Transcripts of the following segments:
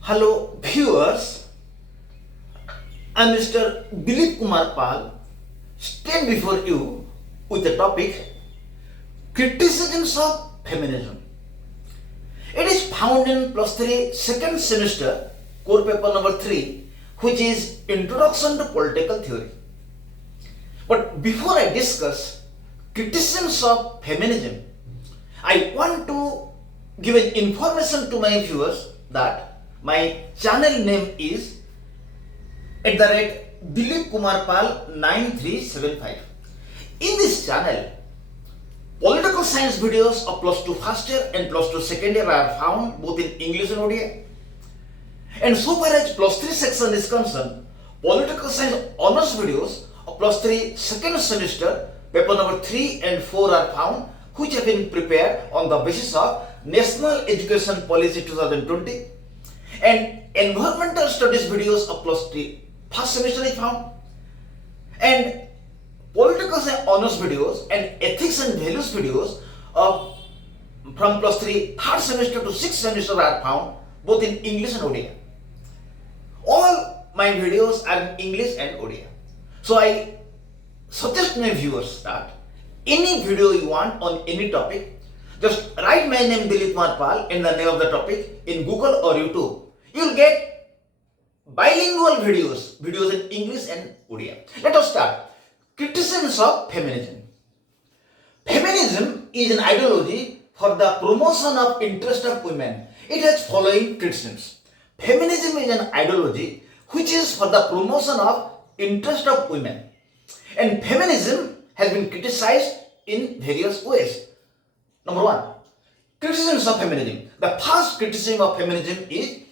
Hello viewers, I am Mr. Dilip Kumar Pal, stand before you with the topic Criticisms of Feminism. It is found in +3 second semester core paper number 3, which is Introduction to Political Theory. But before I discuss criticisms of feminism, I want to give an information to my viewers that my channel name is @Dilip Kumar Pal 9375. In this channel, political science videos of +2 first year and +2 second year are found both in English and ODI. And so far as +3 section is concerned, political science honors videos of +3 second semester paper number 3 and 4 are found, which have been prepared on the basis of National Education Policy 2020. And environmental studies videos of +3 first semester is found, and political science honors videos and ethics and values videos of from +3 third semester to 6th semester are found both in English and ODI. All my videos are in English and ODI. So I suggest my viewers that any video you want on any topic, just write my name Dilip Kumar Pal and the name of the topic in Google or YouTube. You will get bilingual videos in English and ODI. Let us start. Criticisms of feminism. Feminism is an ideology for the promotion of interest of women. It has following criticisms. Feminism is an ideology which is for the promotion of interest of women. And feminism has been criticized in various ways. Number 1, criticisms of feminism. The first criticism of feminism is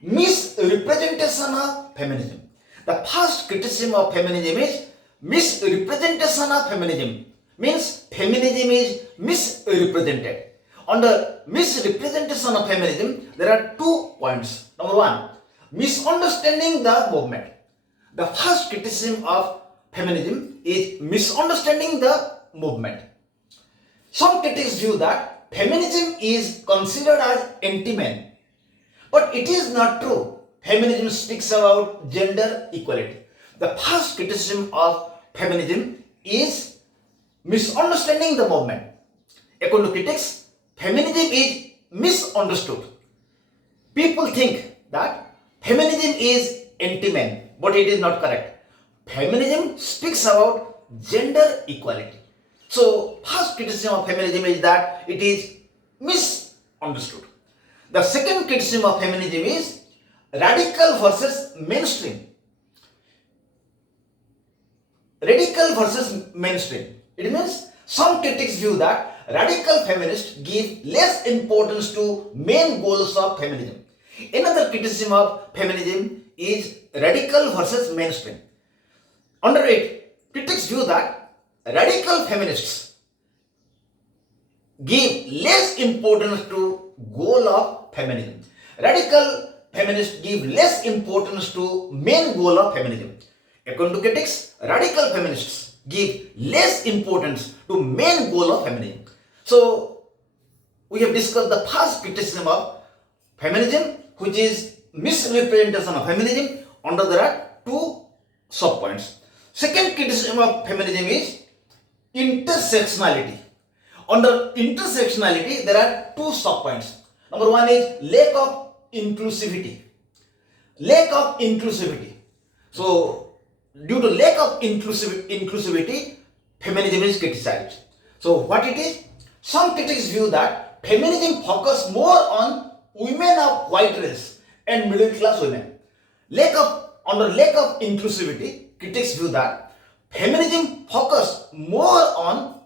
misrepresentation of feminism. The first criticism of feminism is misrepresentation of feminism. Means feminism is misrepresented. Under misrepresentation of feminism, there are 2 points. Number 1, misunderstanding the movement. The first criticism of feminism is misunderstanding the movement. Some critics view that feminism is considered as anti-man. But it is not true. Feminism speaks about gender equality. The first criticism of feminism is misunderstanding the movement. According to critics, feminism is misunderstood. People think that feminism is anti-man, but it is not correct. Feminism speaks about gender equality. So, first criticism of feminism is that it is misunderstood. The second criticism of feminism is radical versus mainstream. Radical versus mainstream. It means some critics view that radical feminists give less importance to main goals of feminism. Another criticism of feminism is radical versus mainstream. Under it, critics view that radical feminists give less importance to goal of feminism. Radical feminists give less importance to main goal of feminism. According to critics, radical feminists give less importance to main goal of feminism. So, we have discussed the first criticism of feminism, which is misrepresentation of feminism. Under there are 2 sub-points. Second criticism of feminism is intersectionality. Under intersectionality, there are 2 sub-points. Number 1 is lack of inclusivity. Lack of inclusivity. So, due to lack of inclusivity, feminism is criticized. So, what it is? Some critics view that feminism focuses more on women of white race and middle class women. Under lack of inclusivity, critics view that feminism focuses more on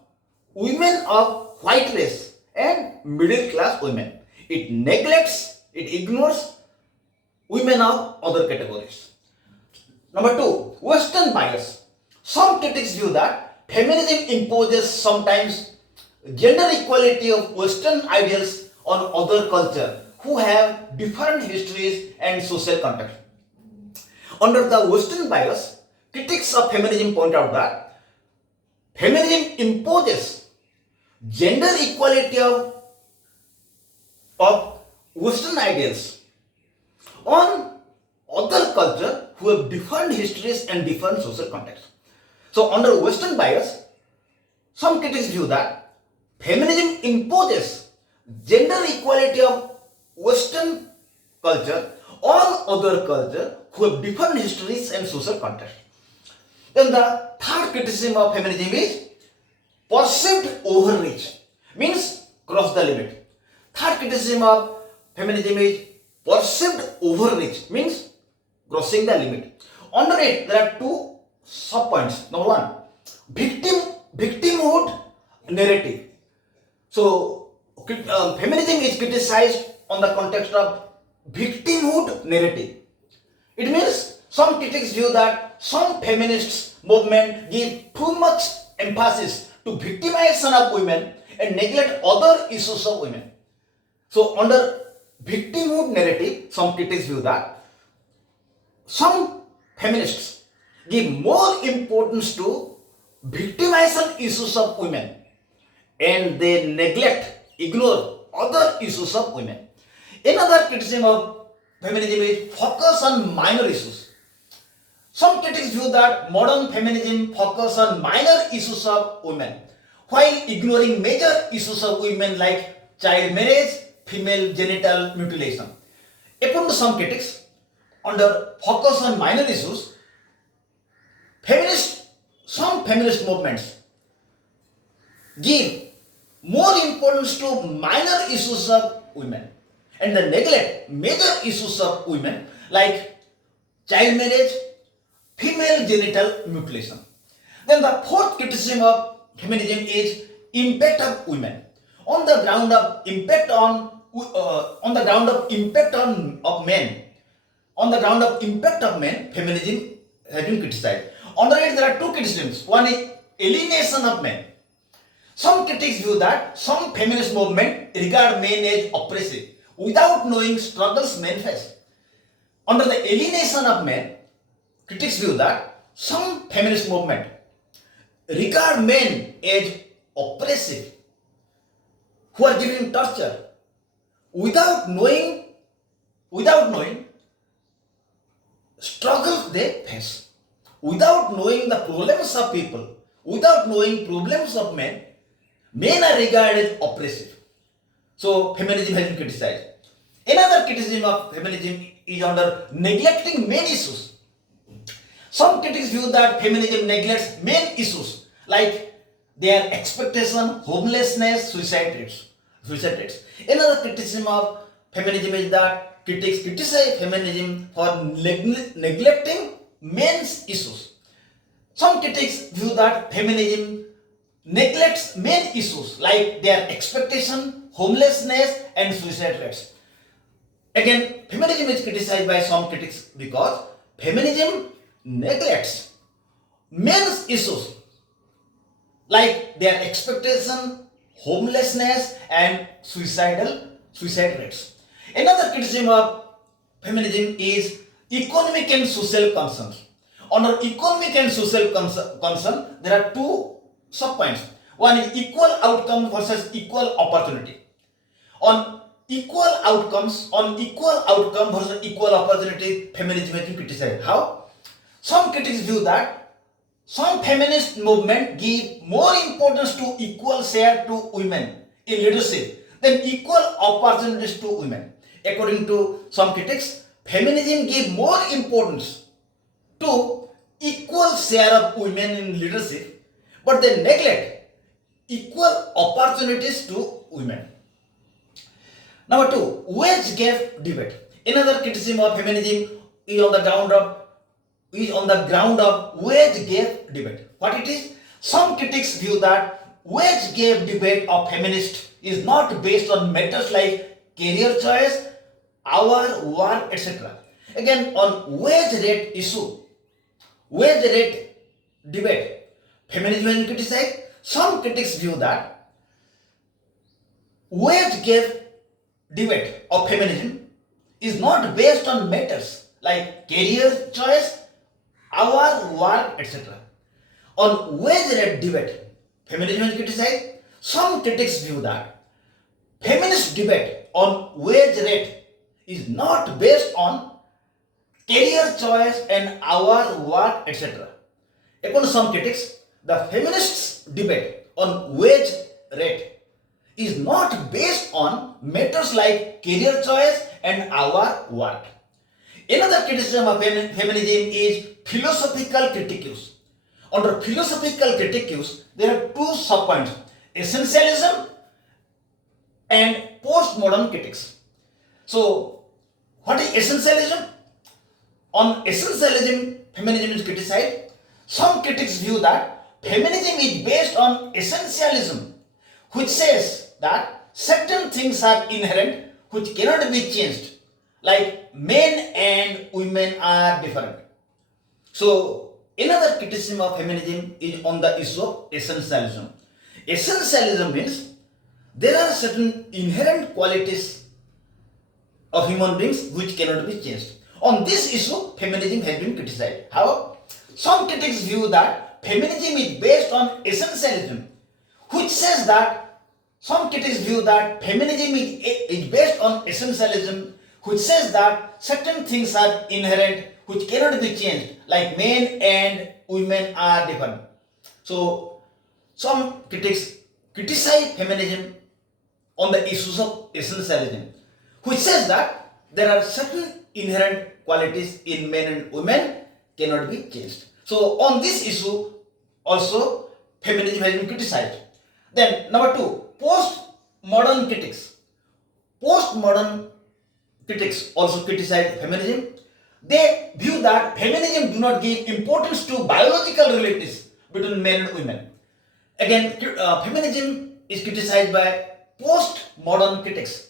women of white race and middle class women. It ignores women of other categories. Number 2, Western bias. Some critics view that feminism imposes sometimes gender equality of Western ideals on other culture who have different histories and social context. Under the Western bias, critics of feminism point out that feminism imposes gender equality of Western ideals on other culture who have different histories and different social contexts. So under Western bias, some critics view that feminism imposes gender equality of Western culture on other culture who have different histories and social contexts. Then the third criticism of feminism is perceived overreach, means cross the limit. Third criticism of feminism is perceived overreach, means crossing the limit. Under it, there are two sub-points. Number one, victimhood narrative. So, feminism is criticized on the context of victimhood narrative. It means some critics view that some feminists movement give too much emphasis to victimization of women and neglect other issues of women. So under victimhood narrative, some critics view that some feminists give more importance to victimization issues of women and they ignore other issues of women. Another criticism of feminism is focus on minor issues. Some critics view that modern feminism focuses on minor issues of women while ignoring major issues of women like child marriage, female genital mutilation. According to some critics, under focus on minor issues, some feminist movements give more importance to minor issues of women and they neglect major issues of women like child marriage, female genital mutilation. Then the fourth criticism of feminism is impact of women. On the ground of impact of men, feminism has been criticized. Under it, there are two criticisms. One is alienation of men. Some critics view that some feminist movement regard men as oppressive without knowing struggles men face. Under the alienation of men, critics view that some feminist movement regard men as oppressive who are giving torture without knowing struggles they face, without knowing the problems of people, without knowing problems of men are regarded as oppressive. So feminism has been criticized. Another criticism of feminism is under neglecting men issues. Some critics view that feminism neglects men issues like their expectation, homelessness, suicide rates. Another criticism of feminism is that critics criticize feminism for neglecting men's issues. Some critics view that feminism neglects men issues like their expectation, homelessness, and suicide rates. Again, feminism is criticized by some critics because feminism neglects men's issues like their expectation, homelessness, and suicide rates. Another criticism of feminism is economic and social concerns. Under economic and social concern, there are two sub-points. One is equal outcome versus equal opportunity. On equal outcome versus equal opportunity, feminism has been criticized. How? Some critics view that some feminist movement give more importance to equal share to women in leadership than equal opportunities to women. According to some critics, feminism give more importance to equal share of women in leadership, but they neglect equal opportunities to women. Number two, wage gap debate. Another criticism of feminism is on the ground of wage gap debate. What it is? Some critics view that wage gap debate of feminists is not based on matters like career choice, hour, work, etc. Again, on wage rate debate, feminism has been criticized. Some critics view that wage gap debate of feminism is not based on matters like career choice, hour, work, etc. On wage rate debate, feminism is criticized. Some critics view that feminist debate on wage rate is not based on career choice and hour work, etc. According to some critics, the feminists' debate on wage rate is not based on matters like career choice and hour work. Another criticism of feminism is philosophical critiques. Under philosophical critiques, there are two subpoints: essentialism and postmodern critics. So, what is essentialism? On essentialism, feminism is criticized. Some critics view that feminism is based on essentialism, which says that certain things are inherent which cannot be changed, like men and women are different. So, another criticism of feminism is on the issue of essentialism. Essentialism means there are certain inherent qualities of human beings which cannot be changed. On this issue, feminism has been criticized. However, some critics view that feminism is based on essentialism, which says that some critics view that feminism is based on essentialism, which says that certain things are inherent which cannot be changed, like men and women are different. So, some critics criticize feminism on the issues of essentialism, which says that there are certain inherent qualities in men and women cannot be changed. So, on this issue, also feminism has been criticized. Then, number two, postmodern critics. Postmodern critics also criticize feminism. They view that feminism do not give importance to biological relatives between men and women. Again, feminism is criticized by postmodern critics.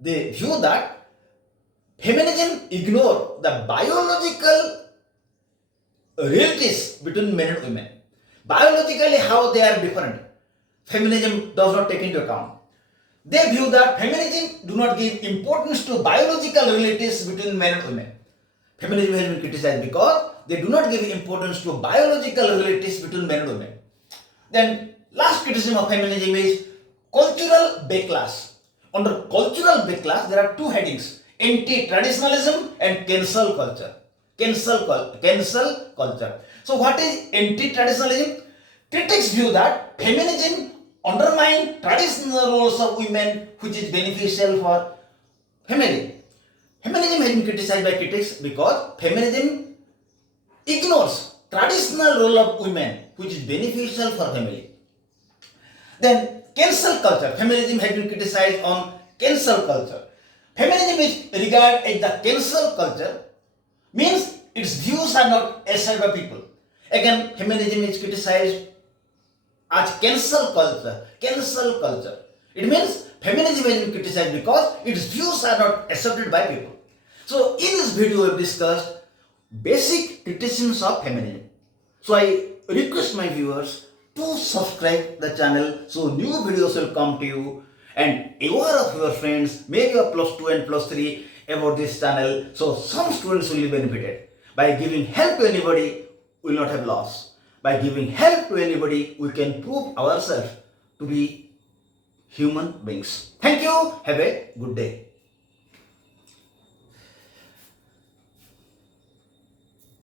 They view that feminism ignore the biological relatives between men and women. Biologically, how they are different, feminism does not take into account. They view that feminism do not give importance to biological relatives between men and women. Feminism has been criticized because they do not give importance to biological relatives between men and women. Then, last criticism of feminism is cultural backlash. Under cultural backlash, there are two headings: anti-traditionalism and cancel culture. Cancel culture. So, what is anti-traditionalism? Critics view that feminism undermines traditional roles of women, which is beneficial for family. Feminism has been criticized by critics because feminism ignores traditional role of women, which is beneficial for family. Then, cancel culture. Feminism has been criticized on cancel culture. Feminism is regarded as the cancel culture, means its views are not accepted by people. Again, feminism is criticized as cancel culture. Cancel culture. It means feminism has been criticized because its views are not accepted by people. So, in this video, we have discussed basic criticisms of feminism. So, I request my viewers to subscribe the channel so new videos will come to you, and aware of your friends, maybe a +2 and +3 about this channel, so some students will be benefited. By giving help to anybody, we will not have loss. By giving help to anybody, we can prove ourselves to be human beings. Thank you. Have a good day.